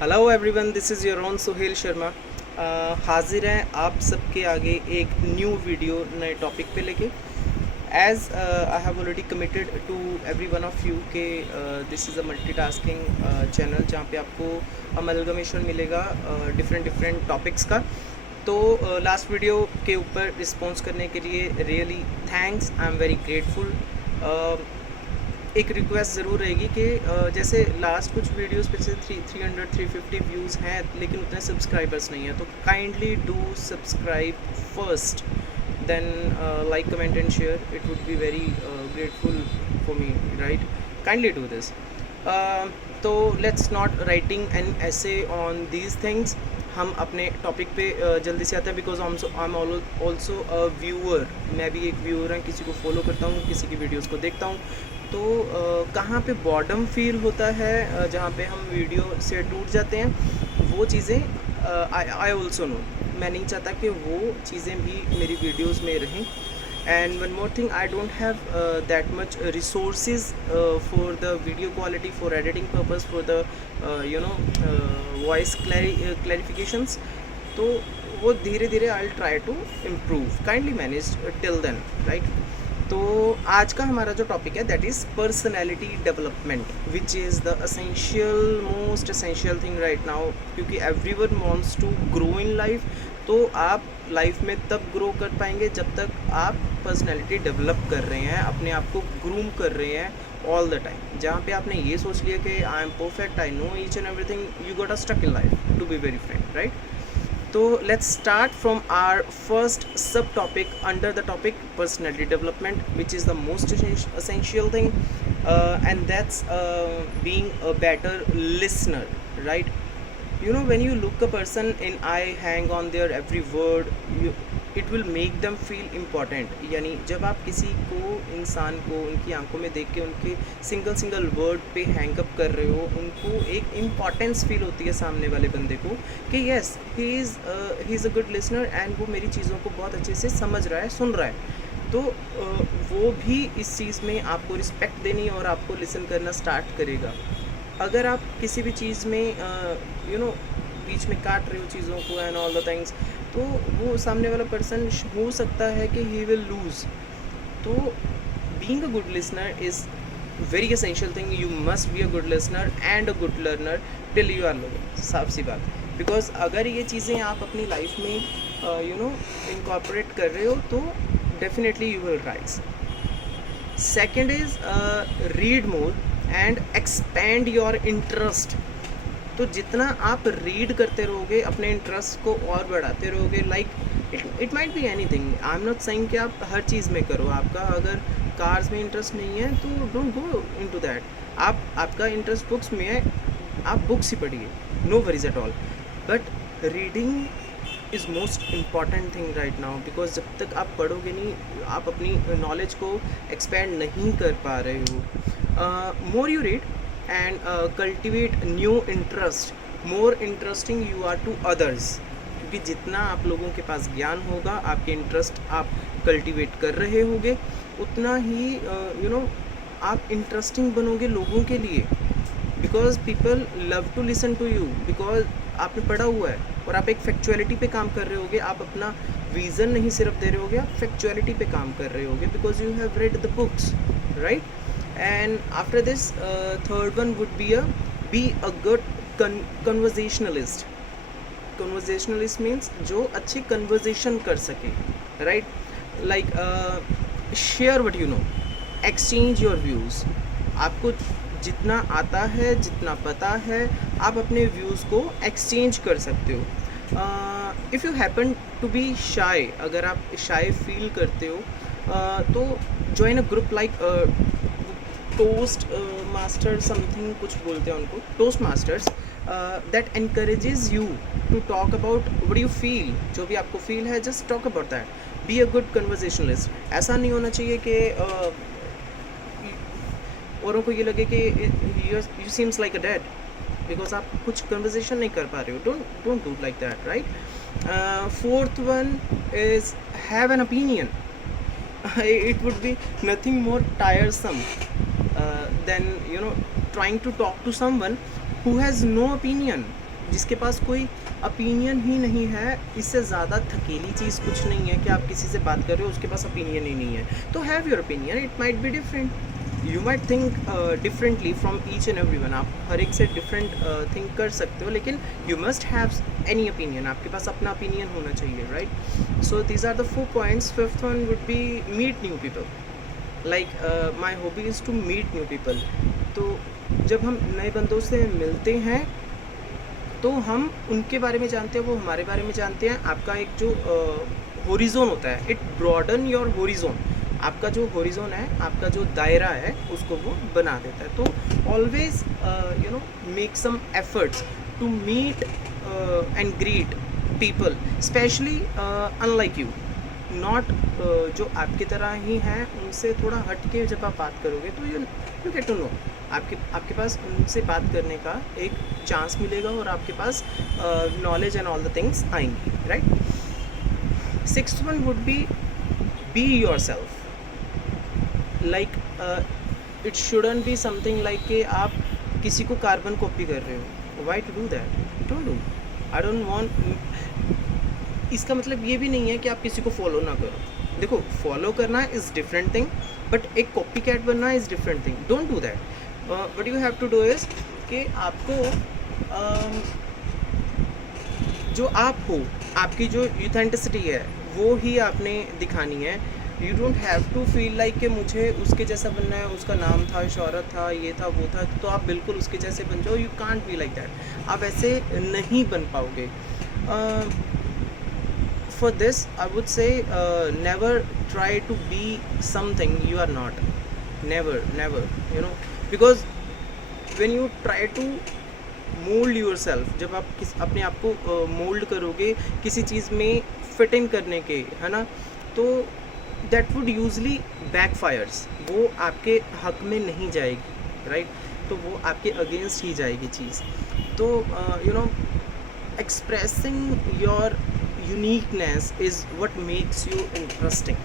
Hello everyone, this is your own Suhail Sharma. हाजिर हैं आप सबके आगे एक न्यू वीडियो नए टॉपिक पे लेके। As I have already committed to every one of you के this is a multitasking channel जहाँ पे आपको अमलगमेशन मिलेगा डिफरेंट डिफरेंट टॉपिक्स का। तो लास्ट वीडियो के ऊपर रिस्पॉन्स करने के लिए really thanks, I am very grateful. एक रिक्वेस्ट ज़रूर रहेगी कि जैसे लास्ट कुछ वीडियोस पे से 300-350 व्यूज़ हैं लेकिन उतने सब्सक्राइबर्स नहीं हैं, तो kindly do subscribe first, then like comment and share, it would be very grateful for me, right? Kindly do this. तो let's not writing an essay on these things. हम अपने टॉपिक पे जल्दी से आते हैं, because I am also a viewer. मैं भी एक व्यूअर हैं, किसी को फॉलो करता हूँ, किसी की वीडियोस को देखता हूँ। तो कहाँ पे बॉर्डम फील होता है, जहाँ पे हम वीडियो से टूट जाते हैं, वो चीज़ें आई ऑल्सो नो। मैं नहीं चाहता कि वो चीज़ें भी मेरी वीडियोस में रहें। And one more thing, I don't have that much resources for the video quality, for editing purpose, for the voice clarifications. तो वो धीरे धीरे I'll try to improve, kindly manage till then, right? तो आज का हमारा जो टॉपिक है that is personality development, which is the essential most essential thing right now, क्योंकि everyone wants to grow in life. तो आप लाइफ में तब ग्रो कर पाएंगे जब तक आप पर्सनैलिटी डेवलप कर रहे हैं, अपने आप को ग्रूम कर रहे हैं ऑल द टाइम। जहाँ पे आपने ये सोच लिया कि I am perfect, I know each and everything, you got a stuck in life, to be very frank, right? So let's start from our first subtopic under the topic personality development, which is the most essential thing, and that's being a better listener, right? You know, when you look a person in eye, hang on their every word, it will make them feel important. यानी जब आप किसी को, इंसान को उनकी आंखों में देख के उनके सिंगल वर्ड पे हैंगअप कर रहे हो, उनको एक इम्पॉर्टेंस फील होती है सामने वाले बंदे को कि yes he is a good listener and वो मेरी चीज़ों को बहुत अच्छे से समझ रहा है, सुन रहा है। तो वो भी इस चीज़ में आपको रिस्पेक्ट देनी और आपको लिसन करना स्टार्ट करेगा। अगर आप किसी भी चीज़ में बीच में काट रहे हो चीज़ों को एंड ऑल द थिंग्स, तो वो सामने वाला पर्सन हो सकता है कि ही विल लूज़। तो being a good listener is very essential thing. You must be a good listener and a good learner till you are learning, साफ सी बात। बिकॉज अगर ये चीज़ें आप अपनी लाइफ में इनकॉर्पोरेट कर रहे हो तो definitely you will rise. Second is read more and expand your interest. तो जितना आप रीड करते रहोगे, अपने इंटरेस्ट को और बढ़ाते रहोगे, like it might be anything. I am not saying कि आप हर चीज़ में करो। आपका अगर कार्स में इंटरेस्ट नहीं है तो डोंट गो इनटू दैट। आपका इंटरेस्ट बुक्स में है, आप बुक्स ही पढ़िए, no worries at all. But reading is most important thing right now, because जब तक आप पढ़ोगे नहीं, आप अपनी नॉलेज को एक्सपैंड नहीं कर पा रहे हो। More you read and cultivate new interest, more interesting you are to others, क्योंकि जितना आप लोगों के पास ज्ञान होगा, आपके इंटरेस्ट आप कल्टिवेट कर रहे होगे, उतना ही आप इंटरेस्टिंग बनोगे लोगों के लिए। Because people love to listen to you, because आपने पढ़ा हुआ है और आप एक फैक्चुअलिटी पे काम कर रहे होगे। आप अपना विज़न नहीं सिर्फ दे रहे होगे, आप फैक्चुअलिटी पे काम कर रहे होगे, because you have read the books, right? And after this, third one would be a good conversationalist. Conversationalist means जो अच्छी conversation कर सके, right? Like share what you know, exchange your views. आपको जितना आता है, जितना पता है, आप अपने views को exchange कर सकते हो। if you happen to be shy, अगर आप shy feel करते हो, तो join a group like toast master something कुछ बोलते हैं उनको, toast masters, that encourages you to talk about what you feel. जो भी आपको फील है, just talk about that, be a good conversationalist. ऐसा नहीं होना चाहिए कि औरों को ये लगे कि you seems like a dead because आप कुछ कन्वर्जेशन नहीं कर पा रहे हो। Don't do like that, right? Fourth one is have an opinion. it would be nothing more tiresome than trying to talk to someone who has no opinion. जिसके पास कोई opinion ही नहीं है, इससे ज़्यादा थकीली चीज़ कुछ नहीं है कि आप किसी से बात कर रहे हो उसके पास ओपिनियन ही नहीं है। तो have your opinion, it might be different, you might think differently from each and every one, आप हर एक से डिफरेंट थिंक कर सकते हो, लेकिन you must have any opinion, आपके पास अपना ओपिनियन होना चाहिए, right. So these are the 4 points. Fifth one would be meet new people, like my hobby is to meet new people. तो जब हम नए बंदों से मिलते हैं तो हम उनके बारे में जानते हैं, वो हमारे बारे में जानते हैं। आपका एक जो होरिज़ोन होता है, इट ब्रॉडन योर होरिज़ोन, आपका जो होरिज़ोन है, आपका जो दायरा है, उसको वो बना देता है। तो always you know make some efforts to meet and greet people, especially unlike you, not जो आपकी तरह ही हैं, उनसे थोड़ा हट के जब आप बात करोगे तो यू गेट टू नो, आपके पास उनसे बात करने का एक चांस मिलेगा और आपके पास knowledge and all the things आएंगी, right. Sixth one would be yourself, like it shouldn't be something like कि आप किसी को कार्बन कॉपी कर रहे हो। Why to do that? Don't do, I don't want. इसका मतलब ये भी नहीं है कि आप किसी को फॉलो ना करो। देखो, फॉलो करना इज़ डिफरेंट थिंग, बट एक कॉपी कैट बनना is different thing. Don't do that. What you have to do is कि आपको जो आप हो, आपकी जो यूथेंटिसिटी है, वो ही आपने दिखानी है। You don't have to feel like कि मुझे उसके जैसा बनना है, उसका नाम था, शोहरत था, ये था, वो था, तो आप बिल्कुल उसके जैसे बन जाओ। You can't be like that, आप ऐसे नहीं बन पाओगे। For this I would say never try to be something you are not, never, you know, because when you try to mold yourself, जब आप अपने आप को मोल्ड करोगे किसी चीज़ में फिट इन करने के, है ना, तो that would usually backfires, वो आपके हक में नहीं जाएगी, राइट, तो वो आपके अगेंस्ट ही जाएगी चीज़। तो you know expressing your uniqueness is what makes you interesting.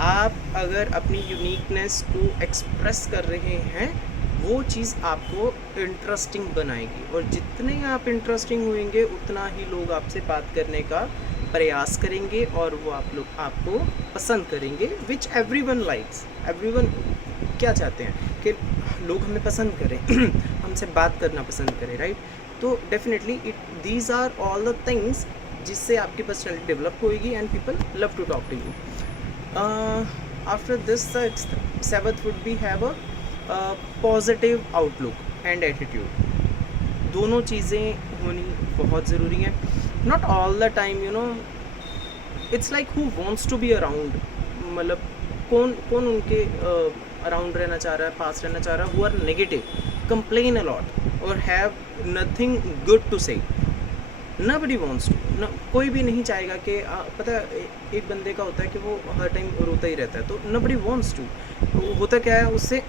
आप अगर अपनी यूनिकनेस को एक्सप्रेस कर रहे हैं, वो चीज़ आपको इंटरेस्टिंग बनाएगी, और जितने आप इंटरेस्टिंग होंगे उतना ही लोग आपसे बात करने का प्रयास करेंगे और वो आपको पसंद करेंगे, विच एवरीवन लाइक्स। एवरीवन क्या चाहते हैं कि लोग हमें पसंद करें हमसे बात करना पसंद करें, राइट। तो definitely these are all the things जिससे आपकी पर्सनैलिटी डेवलप होएगी and people love to talk to you. After this seventh would be have a positive outlook and attitude. दोनों चीज़ें होनी बहुत ज़रूरी हैं। Not all the time, you know, it's like who wants to be around, मतलब कौन उनके around रहना चाह रहा है, पास रहना चाह रहा है, who are negative, complain a lot और have nothing good to say. Nobody wants to, no, कोई भी नहीं चाहेगा कि पता है, एक बंदे का होता है कि वो हर टाइम रोता ही रहता है, तो nobody wants to। तो होता क्या है उससे,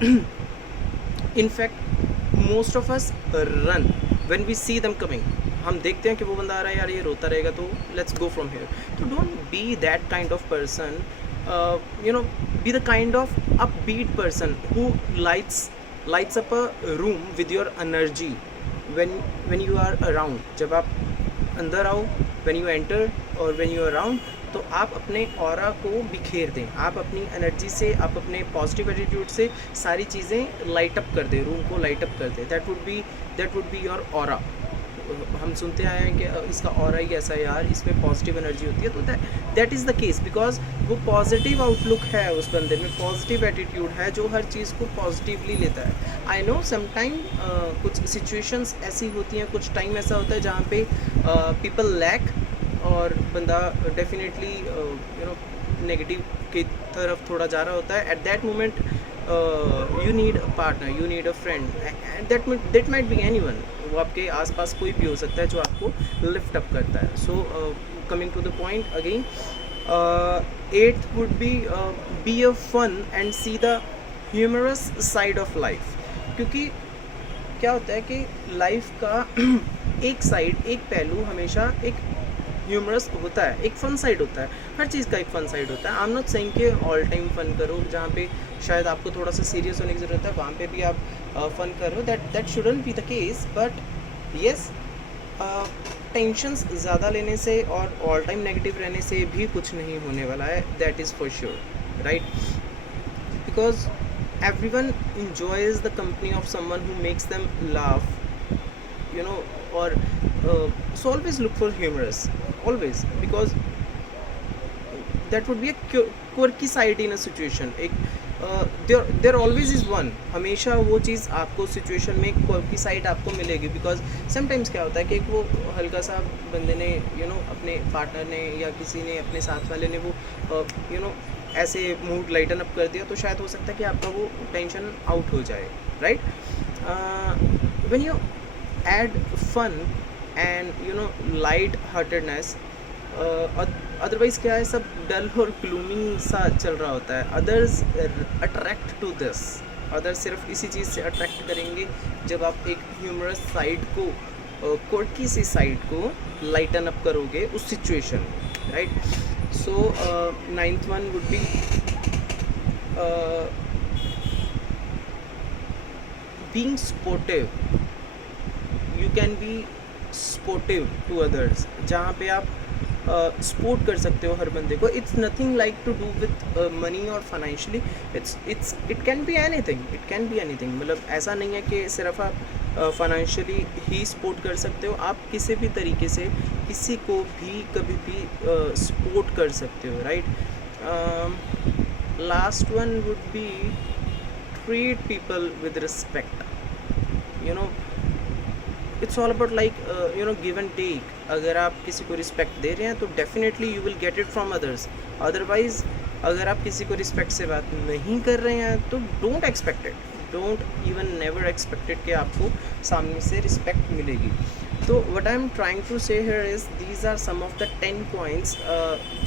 in fact most of us run when we see them coming. हम देखते हैं कि वो बंदा आ रहा है, यार ये रोता रहेगा, तो लेट्स गो फ्रॉम हियर। तो don't be that kind of person, you know, be the kind of upbeat person who lights up a room with your energy when you are around। जब आप अंदर आओ, when you enter और when you are around, तो आप अपने aura को बिखेर दें, आप अपनी एनर्जी से, आप अपने पॉजिटिव एटीट्यूड से सारी चीज़ें लाइट अप कर दें, रूम को लाइट अप कर दें। That would be your aura. हम सुनते आए हैं कि इसका ऑरा ही ऐसा है यार, इसमें पॉजिटिव एनर्जी होती है, तो that is the case, because वो पॉजिटिव आउटलुक है उस बंदे में, पॉजिटिव एटीट्यूड है जो हर चीज़ को पॉजिटिवली लेता है। आई नो समटाइम कुछ सिचुएशंस ऐसी होती हैं, कुछ टाइम ऐसा होता है जहाँ पे पीपल लैक और बंदा डेफिनेटली यू नो नेगेटिव की तरफ थोड़ा जा रहा होता है। At that moment you need a partner, you need a friend, and that might be anyone. वो आपके आसपास कोई भी हो सकता है जो आपको लिफ्ट अप करता है। So coming to the point again, eighth would be a fun and see the humorous side of life. क्योंकि क्या होता है कि लाइफ का एक साइड, एक पहलू हमेशा एक ह्यूमरस होता है, एक फ़न साइड होता है। हर चीज़ का एक फ़न साइड होता है। आई एम नॉट सेइंग कि ऑल टाइम फ़न करो, जहाँ पे शायद आपको थोड़ा सा सीरियस होने की ज़रूरत है वहाँ पे भी आप फ़न करो, that shouldn't be the case. But yes, tensions ज़्यादा लेने से और ऑल टाइम नेगेटिव रहने से भी कुछ नहीं होने वाला है, that is for sure, right? Because everyone enjoys the company of someone who makes them laugh, you know, or so always look for humorous, always, because that would be a quirky side in a situation. एक there always is one, हमेशा वो चीज़ आपको situation में quirky side आपको मिलेगी, because sometimes क्या होता है कि एक वो हल्का सा बंदे ने अपने पार्टनर ने या किसी ने अपने साथ वाले ने वो ऐसे मूड लाइटन अप कर दिया, तो शायद हो सकता है कि आपका वो टेंशन आउट हो जाए, right? When you add fun and light heartedness, otherwise क्या है, सब डल और ग्लूमिंग सा चल रहा होता है। Others attract to this, others सिर्फ इसी चीज़ से अट्रैक्ट करेंगे जब आप एक ह्यूमरस साइड को, कोर्की सी साइड को लाइटन अप करोगे उस सिचुएशन में, right? So ninth one would be being sportive. You can be sportive to others, जहाँ पे आप सपोर्ट कर सकते हो हर बंदे को. It's nothing like to do with money और financially, it can be anything. मतलब ऐसा नहीं है कि सिर्फ आप फाइनेंशियली ही सपोर्ट कर सकते हो, आप किसी भी तरीके से किसी को भी कभी भी सपोर्ट कर सकते हो, right? Last one would be treat people with respect. It's all about like give and take. अगर आप किसी को रिस्पेक्ट दे रहे हैं तो definitely you will get it from others. Otherwise अगर आप किसी को रिस्पेक्ट से बात नहीं कर रहे हैं तो don't expect it, don't even never expect it कि आपको सामने से रिस्पेक्ट मिलेगी. तो what I am trying to say here is these are some of the 10 points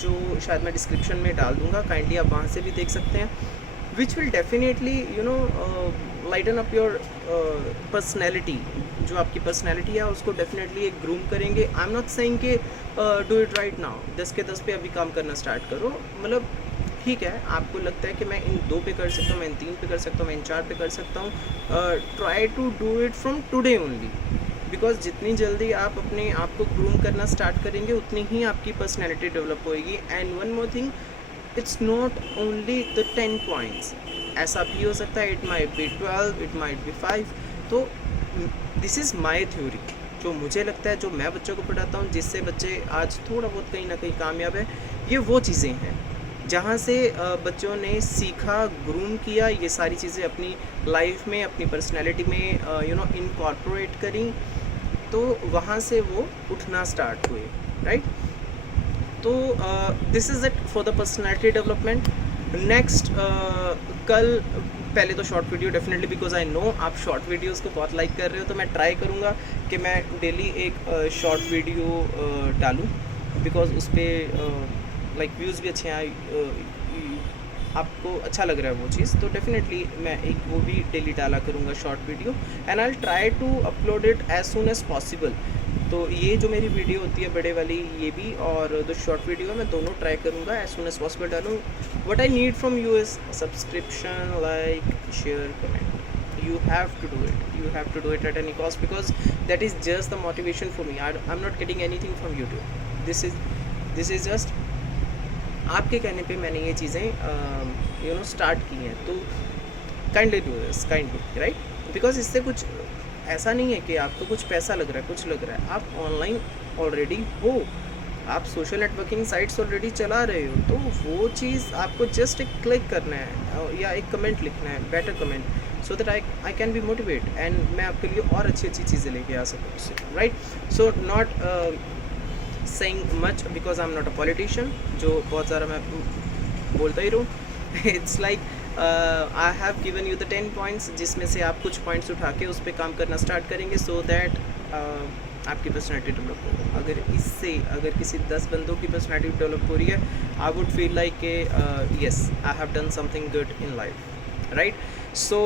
जो शायद मैं डिस्क्रिप्शन में डाल दूँगा, काइंडली आप वहाँ से भी देख सकते हैं, which will definitely lighten up your personality. जो आपकी पर्सनैलिटी है उसको डेफिनेटली एक ग्रूम करेंगे. आई एम नॉट सेइंग कि डू इट राइट नाउ, 10 के 10 पे अभी काम करना स्टार्ट करो. मतलब ठीक है, आपको लगता है कि मैं इन 2 पे कर सकता हूँ, मैं इन 3 पे कर सकता हूँ, मैं इन 4 पे कर सकता हूँ, try to do it from today only. Because जितनी जल्दी आप अपने आप को ग्रूम करना स्टार्ट करेंगे उतनी ही आपकी पर्सनैलिटी डेवलप होएगी. And one more thing, it's not only the 10 points, ऐसा भी हो सकता है, it might be 12, it might be 5. तो दिस इज़ माई थ्योरी, जो मुझे लगता है, जो मैं बच्चों को पढ़ाता हूँ, जिससे बच्चे आज थोड़ा बहुत कहीं ना कहीं कामयाब है. ये वो चीज़ें हैं जहाँ से बच्चों ने सीखा, ग्रूम किया, ये सारी चीज़ें अपनी लाइफ में, अपनी पर्सनैलिटी में इनकॉर्पोरेट करी, तो वहाँ से वो उठना स्टार्ट हुए, राइट? तो this is it for the personality development. Next कल, पहले तो short video definitely, because I know आप शॉर्ट वीडियोज़ को बहुत लाइक कर रहे हो, तो मैं ट्राई करूँगा कि मैं डेली एक शॉर्ट वीडियो डालूँ, बिकॉज उस पर लाइक व्यूज़ भी अच्छे आए, आपको अच्छा लग रहा है वो चीज़, तो डेफिनेटली मैं एक वो भी डेली डाला करूँगा short video. And I will try to upload it as soon as possible. तो ये जो मेरी वीडियो होती है बड़े वाली, ये भी, और जो शॉर्ट वीडियो है, मैं दोनों ट्राई करूँगा एज सून एज पॉसिबल डालूँ. What I need from you is subscription, like, share, comment. You have to do it at any cost, because that is just the motivation for me. I'm not getting anything from YouTube. This is just आपके कहने पे मैंने ये चीज़ें start की हैं. तो kindly do this, kindly, right? Because इससे कुछ ऐसा नहीं है कि आपको कुछ पैसा लग रहा है, कुछ लग रहा है. आप ऑनलाइन ऑलरेडी हो, आप सोशल नेटवर्किंग साइट्स ऑलरेडी चला रहे हो, तो वो चीज़ आपको जस्ट एक क्लिक करना है या एक कमेंट लिखना है, better comment, so that I can be motivate, and मैं आपके लिए और अच्छी चीज़ें लेके आ सकूँ उससे, right? So not saying much because I'm not a politician, जो बहुत सारा मैं बोलता ही रहूँ. It's like I have given you the 10 points, जिसमें से आप कुछ पॉइंट्स उठा के उस पर काम करना स्टार्ट करेंगे, so that आपकी पर्सनैलिटी डेवलप हो. अगर किसी 10 बंदों की पर्सनैलिटी डेवलप हो रही है, I would feel like yes, I have done something good in life, right? So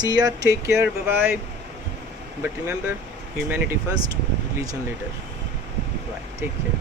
see ya, take care, bye bye. But remember, humanity first, religion later. Bye, take care.